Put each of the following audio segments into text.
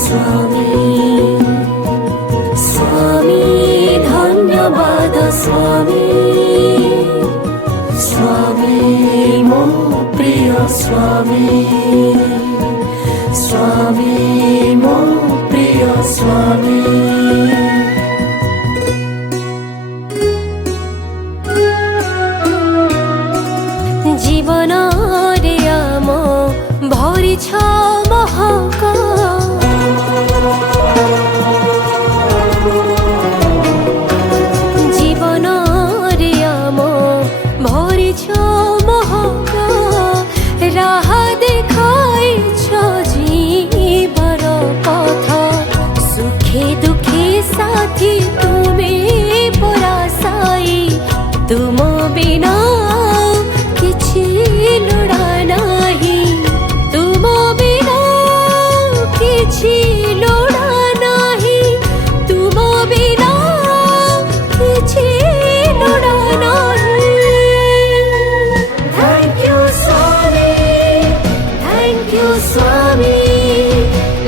स्वामी स्वामी धन्यवाद स्वामी स्वामी मो प्रिय स्वामी स्वामी मो प्रिय स्वामी জীবনরে আম ভরিছ মহক জীবনরে আম ভরিছ মহক রাহ দেখাইছ জীবর পথ সুখে দুঃখে সাথী তুমি পরা সাই তুম বিনা किछि लोड़ा नाही तुम बिना किछि लोड़ा नाही तुम बिना किछि लोड़ा नाही thank you Swami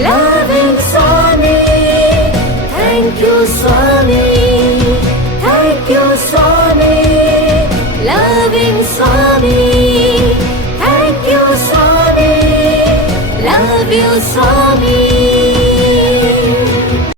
loving Swami thank you Swami loving Swami, thank you Swami, love you Swami.